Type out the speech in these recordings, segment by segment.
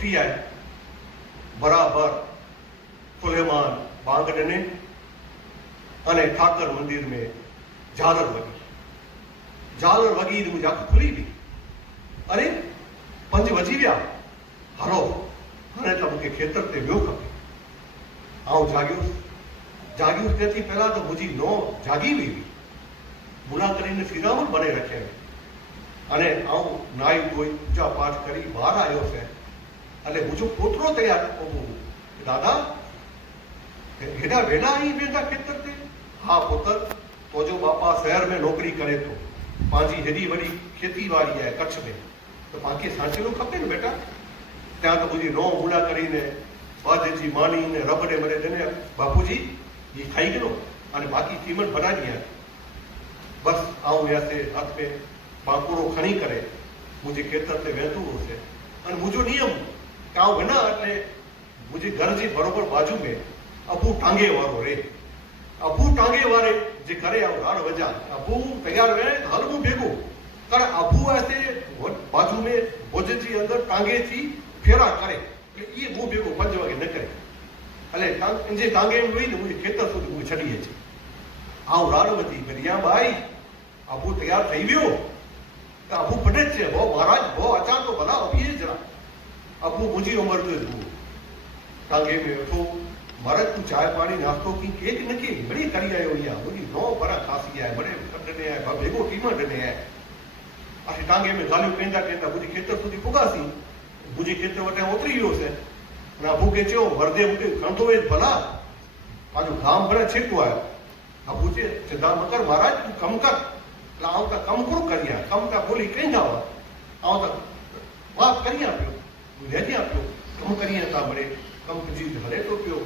आहे बराबरि બરાબર સુલેમાન ॾिने अने ठाकर મંદિર में झालर वॻी झालर वॻी मुझे आंख खुली हुई अरे पंज वजी विया हलो हाणे त मूंखे खेत्र ते वियो खपे आउं जाॻियुसि जाॻियुसि तंहिंखां पहिरां त मुंहिंजी नौ जाॻी हुई हुई मुला करीने श्रीरामन बने रखिया आहिनि हाणे आउं नाई कोई पूजा पाठ करी ॿार आयोसीं એટલે હું જો પોતરો તૈયાર ઊભો દાદા એના વેલા અહીં બેઠા ખેતર તે હા, પોતર, તો જો બાપા શહેર મેં નોકરી કરે તો. પાંજી હેરી વરી ખેતીવાડી હે કચ્છ મેં તો બાકી સાચેલું ખપે ને બેટા? ત્યાં તો બધી નો મૂડા કરીને બાજેજી માનીને, રબડે મરે તેને બાપુજી એ ખાઈ ગયો અને બાકી ચીમન બનાવી બસ આવું યાસે હાથ પે બાંકુરો ખણી કરે. હું જે ખેતર તે વહેતું હશે અને મુજો નિયમ કાવ બના એટલે મુજે ઘરજી બરોબર બાજુ મે. અબુ ટાંગે વાળો રે. અબુ ટાંગે વાળે જે કરે આવ રાડ વજા. અબુ તૈયાર વે હલબુ ભેગું. કારણ અબુ આતે બાજુ મે ભોજનજી અંદર ટાંગે થી ફેરા કરે. એટલે એ હું ભેગું પંજ વાગે ન કરે. એટલે જે ટાંગે એમ લઈને હું ખેતર સુધી હું છડીએ છે આવ રાડવતી કરિયા ભાઈ આબુ તૈયાર થઈ ગયો. આબુ પડે જ છે. બહુ મહારાજ બહુ અચાન તો ભલા અભિયે જરા. अब वो मुझे उम्र में दूँ टांगे में वेठो मर्द तूं चांहि पाणी नाश्तो की केक न केक मिड़ी खणी आयो हुई आहे मुंहिंजी नओं परा खासी आहे बड़े कढने आहे ॿ भेगो टीम ॾिने आहे असीं टांगे में ॻाल्हियूं कंदा कंदा मुंहिंजे खेत्र સુધી पुॻासीं मुंहिंजे खेत्र वटां ओतिरी वियोसीं प्रभु खे चयो वरदे मूंखे कंदो वेज भला पंहिंजो गाम भरे छिको आहे प्रभु जे चिंता न कर महाराज तूं कमु कर आउं त कमु कोन करी आहे कमु त ॿोली कंदा हुआ आउं त मां करी आहे पियो નથી આપ્યો કમ કરી નતા મળે કમ પછી ભલે તો કયો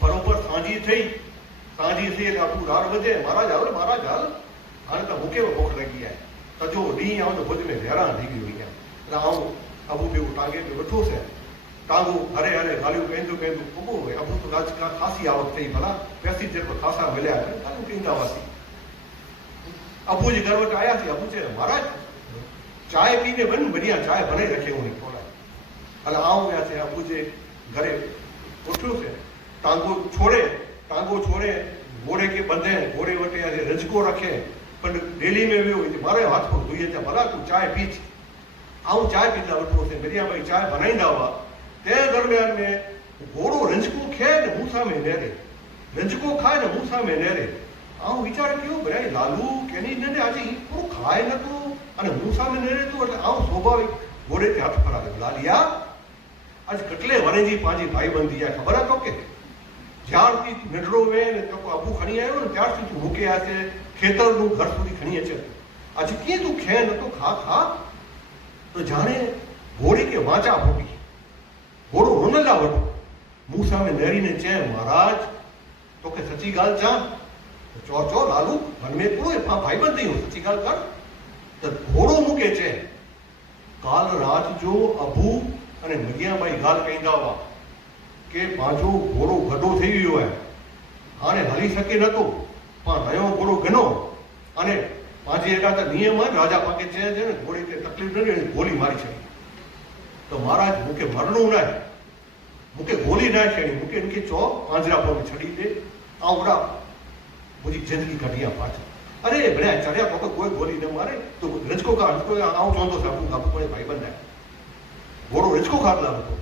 બરોબર સાંજી થઈ સાંજી થઈ એટલે આપણું રાડ વધે. મારા જ હાલ મારા જ હાલ. હાલ તો હું કેવો ભોખ લાગી જાય. તજો ડી આવો તો ભજને હેરાન થઈ ગયું અહીંયા. એટલે આવું આવું બેવું ટાર્ગેટ બેઠું છે. ટાંગું અરે અરે ગાળ્યું કહેતું કહેતું ખોબું હોય આપણું તો રાજકારણ ખાસી આવક થઈ. ભલા પેસેન્જર પર ખાસા મળ્યા કરે. તારું ચિંતાવાસી. અબુજી ગરવટ આવ્યા છે. અબુ છે મહારાજ? ચાય પીને બન બન્યા ચાય ભલે રખે હું નહીં. અને આવ્યા છે આ બુજે ઘરે ઉઠ્યું છે, ટાંગો છોડે ટાંગો છોડે ઘોડે કે બંધે ઘોડે વટે આજે રજકો રખે, પણ ડેલી મેં એવું હોય છે, મારે હાથ પર ધોઈએ ત્યાં ભલા તું ચાય પીચ આવું ચાય પીતા ઉઠવો છે મેરિયાભાઈ ચાય બનાવી દાવા તે દરમિયાન મેં ઘોડો રંજકો ખે ને હું સામે નેરે. રંજકો ખાય ને હું સામે નેરે. આવું વિચાર કેવો ભરાય લાલુ કેની ને આજે એ પૂરું ખાય નતું અને હું સામે નેરે તું એટલે આવું સ્વાભાવિક ઘોડે હાથ પર આવે લાલિયા આજ કેટલે વરેજી પાંજી ભાઈબંધી આ ખબર હતો કે જ્યારથી તું નડરો વે ને તો આબુ ખણી આવ્યો ને ત્યારથી તું મૂક્યા છે, ખેતરનું ઘર સુધી ખણી છે. આજે કે તું ખે નતો ખા ખા? તો જાણે ઘોડી કે વાંચા ફૂટી ઘોડો રોનલા વટો મું સામે નેરીને ચે મહારાજ તો કે સચી ગાલ ચા? તો ચો ચો, લાલુ, મન में પૂરો ભાઈ બંધી હું સચી ગાલ કર. તો ઘોડો મૂકે છે, કાલ રાત જો અભુ અને મગિયાબાઈ ગાલ હોવા કે પાછો ઘોડો ગડો થઈ ગયો હોય હાણે હલી શકે નતો પણ રહ્યો ઘોડો ઘનો અને પાંચે એકાદ નિયમ હોય રાજા પાકે છે ને ઘોડી કે તકલીફ નથી અને ગોલી મારી છે તો મહારાજ મૂકે મરણું નાય, મૂકે ગોલી ના છે મૂકે એનકે ચો, પાંજરા પર છડી દે, આવડા. બધી જિંદગી કાઢી પાછળ. અરે, ભણ્યા ચડ્યા કોઈ ગોલી ન મારે, તો રજકો કા, રજકો આવું ચોંધો આપણું આપણું કોઈ ભાઈ બંધાય ઘોડો રજકો ખાધલા હતો.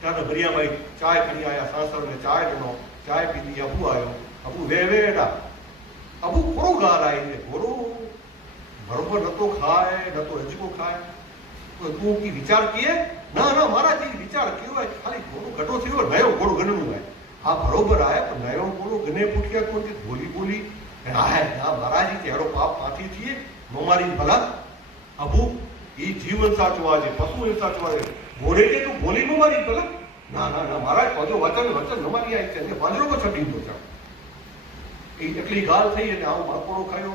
ત્યાં ભરિયાભાઈ ચાય પી આયા સાસર ને ચાય ॾिनो ચાય પીધી અબુ આવ્યો. અબુ વે વેડા અબુ પૂરો ગાલ આવી ને ઘોડો બરોબર નતો ખાય, નતો રજકો ખાય. તો તું કી વિચાર કીએ? ના ના, મારા જે વિચાર કયો હોય, ખાલી ઘોડો ઘટો થયો નયો ઘોડો ગણનું હોય. હા બરોબર આયા પણ નયો ઘોડો ગને પૂછ્યા કોણ કે બોલી બોલી. હા હા મહારાજી તેરો પાપ પાથી થઈએ મોમારી ભલા. અબુ એ જીવન સાચવા છે પશુ સાચવા છે ઘોડે કે તું બોલી નું મારી પેલા ના ના ના મહારાજ પાછો વચન વચન ન આવી છે. અને પાંજરો કો છટી દો છે. એ એટલી ગાલ થઈ અને આવું બાપોડો ખાયો.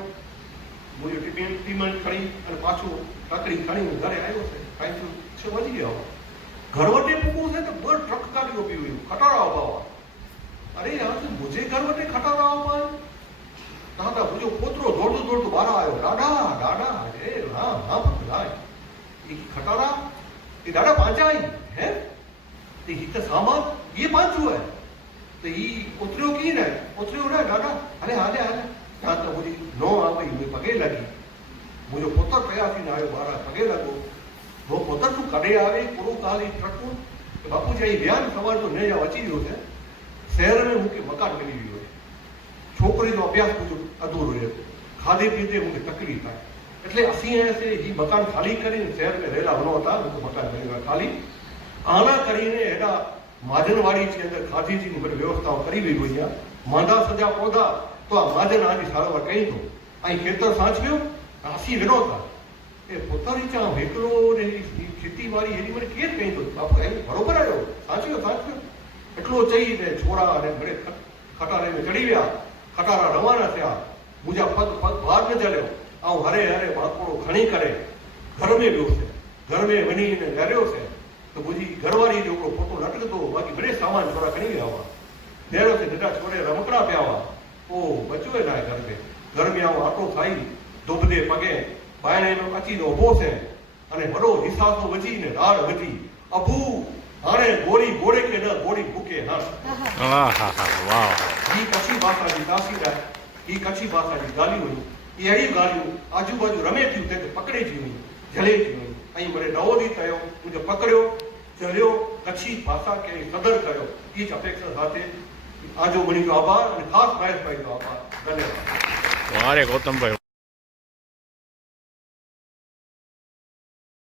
બોલ્યો ટિફિન ટીમન ખણી અને પાછું કાકડી ખણી ઘરે આવ્યો છે. કાંઈ છે વધી ગયો ઘર વટે પૂકવું છે તો બર ટ્રક કાઢ્યો હોય ખટારા અભાવ અરે યાર મુજે ઘર વટે ખટારા અભાવ દાદા પૂછો પોતરો દોડતું દોડતું બહાર આવ્યો. દાદા દાદા એ રામ રામ રાય એ ખટારા એ દાદા પાંચા આવી है तो ही तो सामान ये पांचू है तो ही उतरियो की न उतरियो न दादा अरे हाले हाले ત્યાં તો બધી નો આવી મેં પગે લાગી મુજો પોતર પ્રયાસી ના આવ્યો મારા પગે લાગો वो પોતર તું કડે આવે પૂરું કાલી ટ્રકું કે બાપુજી અહીં વ્યાન સવાર તો ને જાવ અચી ગયો છે શહેર में મૂકે મકાન કરી ગયો છોકરીનો અભ્યાસ પૂરો અધૂરો રહ્યો ખાધે પીધે મૂકે તકલીફ થાય એટલે અસી એસે એ મકાન ખાલી કરીને શહેરને રહેલા હનો હતા મકાન બનેલા ખાલી આના કરીને એના માજનવાડી છે અંદર ખાધીજીની બધી વ્યવસ્થાઓ કરી ગઈ હોય માંદા સજા પોદા તો આ માજન આની સારવાર કહી દો અહીં ખેતર સાચવ્યું રાશી વિનોતા એ પોતાની ચા વેકરો ને ખેતીવાડી એની મને કેર કહી દો બાપુ એમ બરોબર આવ્યો સાચવ્યો સાચવ્યો એટલો જઈને છોરા અને ઘરે ખટારે ચડી ગયા ખટારા રવાના થયા બીજા પગ પગ બહાર ન ચાલ્યો આવું હરે હરે બાપડો ઘણી કરે. ઘર મેં ગયો છે. ઘર મેં વનીને ઘર્યો છે. તો બુજી ઘરવાળી છોકરો પોતો લટકતો બાકી ઘરે સામાન છોરા ઘણી આવવા દેરો છે બધા છોરે રમકડા પ્યાવા. ઓ બચ્યો ના ઘર ઘર में આવો આટો થાય ધોબદે પગે. બાયણે એનો કચીનો ઊભો છે. અને વડો હિસાસો વજીને રાડ વજી અભુ હાણે ગોળી ગોળે કે ન ગોળી ભૂકે હા આહાહા, વાહ. ઈ કચ્છી ભાષાની દાસીરા ઈ કચ્છી ભાષાની ગાલીઓ એ અડી ગાળ્યું, આજુબાજુ રમે થયું તે પકડે નહીં, જલે થયું અહીં મને નવો દી થયો, હું જે પકડ્યો, જલ્યો, કચ્છી ભાષા કે સદર કર્યો, એ જ અપેક્ષા સાથે. આજો મણીનો આભાર અને ખાસ મહેશભાઈનો આભાર. ધન્યવાદ. વારે ગૌતમભાઈ